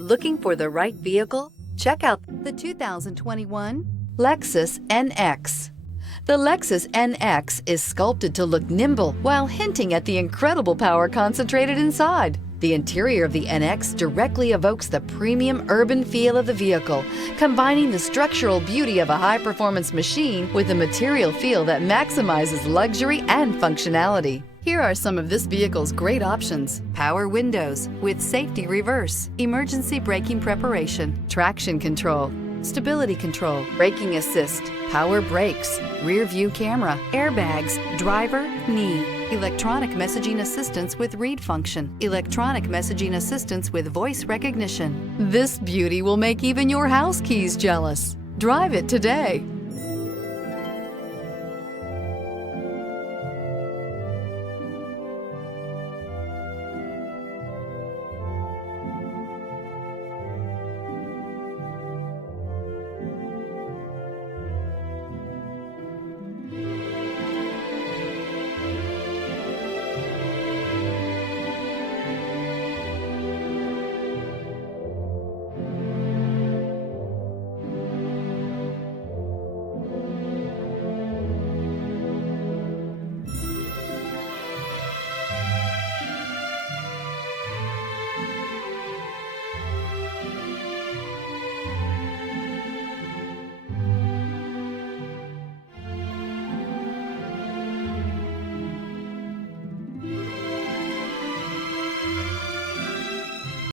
Looking for the right vehicle? Check out the 2021 Lexus NX. The Lexus NX is sculpted to look nimble while hinting at the incredible power concentrated inside. The interior of the NX directly evokes the premium urban feel of the vehicle, combining the structural beauty of a high-performance machine with a material feel that maximizes luxury and functionality. Here are some of this vehicle's great options: power windows with safety reverse, emergency braking preparation, traction control, stability control, braking assist, power brakes, rear view camera, airbags, driver, knee, electronic messaging assistance with read function, electronic messaging assistance with voice recognition. This beauty will make even your house keys jealous. Drive it today.